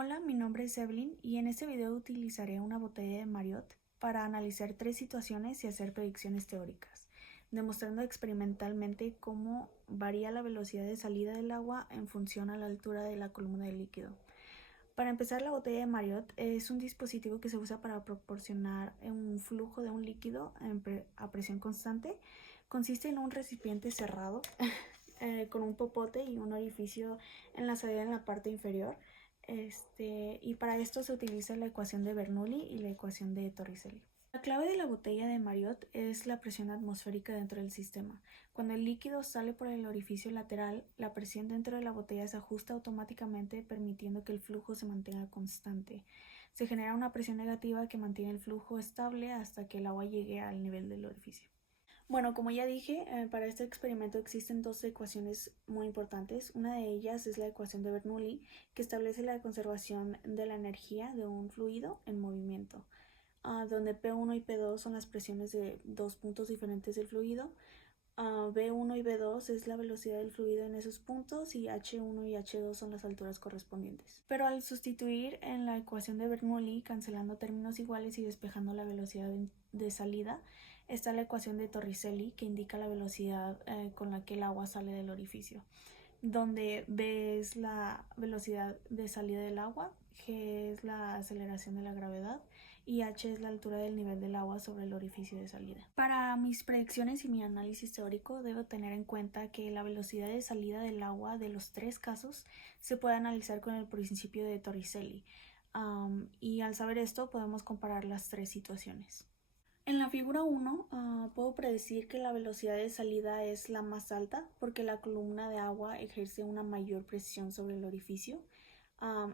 Hola, mi nombre es Evelyn y en este video utilizaré una botella de Marriott para analizar tres situaciones y hacer predicciones teóricas, demostrando experimentalmente cómo varía la velocidad de salida del agua en función a la altura de la columna del líquido. Para empezar, la botella de Marriott es un dispositivo que se usa para proporcionar un flujo de un líquido a presión constante. Consiste en un recipiente cerrado con un popote y un orificio en la salida en la parte inferior. Y para esto se utiliza la ecuación de Bernoulli y la ecuación de Torricelli. La clave de la botella de Marriott es la presión atmosférica dentro del sistema. Cuando el líquido sale por el orificio lateral, la presión dentro de la botella se ajusta automáticamente, permitiendo que el flujo se mantenga constante. Se genera una presión negativa que mantiene el flujo estable hasta que el agua llegue al nivel del orificio. Bueno, como ya dije, para este experimento existen dos ecuaciones muy importantes. Una de ellas es la ecuación de Bernoulli, que establece la conservación de la energía de un fluido en movimiento, donde P1 y P2 son las presiones de dos puntos diferentes del fluido. B1 y B2 es la velocidad del fluido en esos puntos y H1 y H2 son las alturas correspondientes. Pero al sustituir en la ecuación de Bernoulli, cancelando términos iguales y despejando la velocidad de salida, está la ecuación de Torricelli, que indica la velocidad con la que el agua sale del orificio, donde B es la velocidad de salida del agua, G es la aceleración de la gravedad y H es la altura del nivel del agua sobre el orificio de salida. Para mis predicciones y mi análisis teórico debo tener en cuenta que la velocidad de salida del agua de los tres casos se puede analizar con el principio de Torricelli, y al saber esto podemos comparar las tres situaciones. En la figura 1 puedo predecir que la velocidad de salida es la más alta porque la columna de agua ejerce una mayor presión sobre el orificio.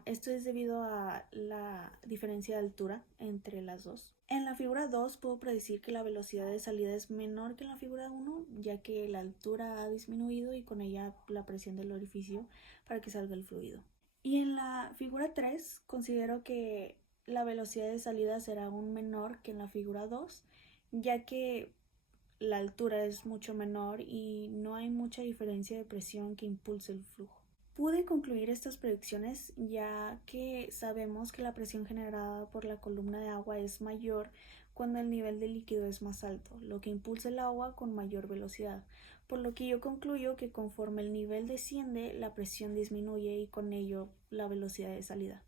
Esto es debido a la diferencia de altura entre las dos. En la figura 2 puedo predecir que la velocidad de salida es menor que en la figura 1, ya que la altura ha disminuido y con ella la presión del orificio para que salga el fluido. Y en la figura 3 considero que la velocidad de salida será aún menor que en la figura 2, ya que la altura es mucho menor y no hay mucha diferencia de presión que impulse el flujo. Pude concluir estas predicciones ya que sabemos que la presión generada por la columna de agua es mayor cuando el nivel del líquido es más alto, lo que impulsa el agua con mayor velocidad, por lo que yo concluyo que conforme el nivel desciende, la presión disminuye y con ello la velocidad de salida.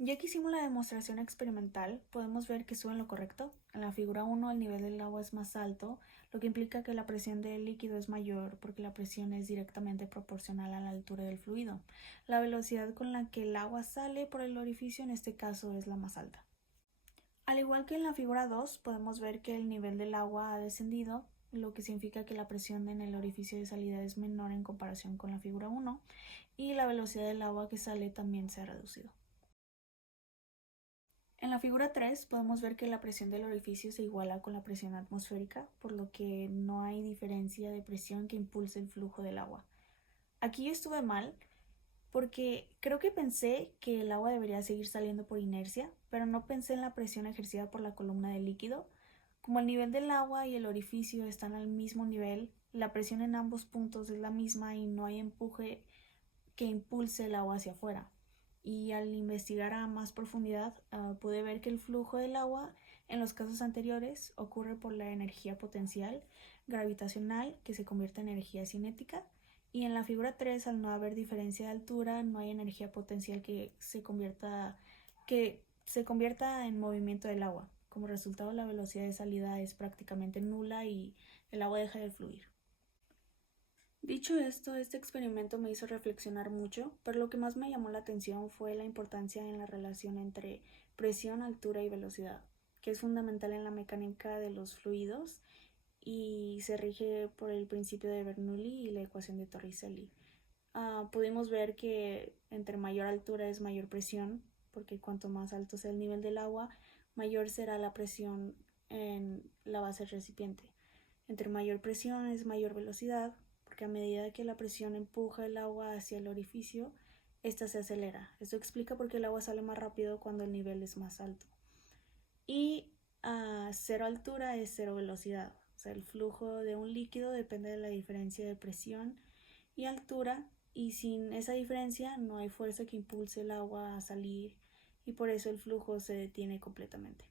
Ya que hicimos la demostración experimental, podemos ver que estuvo en lo correcto. En la figura 1 el nivel del agua es más alto, lo que implica que la presión del líquido es mayor porque la presión es directamente proporcional a la altura del fluido. La velocidad con la que el agua sale por el orificio en este caso es la más alta. Al igual que en la figura 2, podemos ver que el nivel del agua ha descendido, lo que significa que la presión en el orificio de salida es menor en comparación con la figura 1 y la velocidad del agua que sale también se ha reducido. En la figura 3 podemos ver que la presión del orificio se iguala con la presión atmosférica, por lo que no hay diferencia de presión que impulse el flujo del agua. Aquí yo estuve mal porque creo que pensé que el agua debería seguir saliendo por inercia, pero no pensé en la presión ejercida por la columna de líquido. Como el nivel del agua y el orificio están al mismo nivel, la presión en ambos puntos es la misma y no hay empuje que impulse el agua hacia afuera. Y al investigar a más profundidad pude ver que el flujo del agua en los casos anteriores ocurre por la energía potencial gravitacional que se convierte en energía cinética, y en la figura 3 al no haber diferencia de altura no hay energía potencial que se convierta en movimiento del agua. Como resultado la velocidad de salida es prácticamente nula y el agua deja de fluir. Dicho esto, este experimento me hizo reflexionar mucho, pero lo que más me llamó la atención fue la importancia en la relación entre presión, altura y velocidad, que es fundamental en la mecánica de los fluidos y se rige por el principio de Bernoulli y la ecuación de Torricelli. Pudimos ver que entre mayor altura es mayor presión, porque cuanto más alto sea el nivel del agua, mayor será la presión en la base del recipiente. Entre mayor presión es mayor velocidad, porque a medida que la presión empuja el agua hacia el orificio, ésta se acelera. Esto explica por qué el agua sale más rápido cuando el nivel es más alto. Y cero altura es cero velocidad. O sea, el flujo de un líquido depende de la diferencia de presión y altura y sin esa diferencia no hay fuerza que impulse el agua a salir y por eso el flujo se detiene completamente.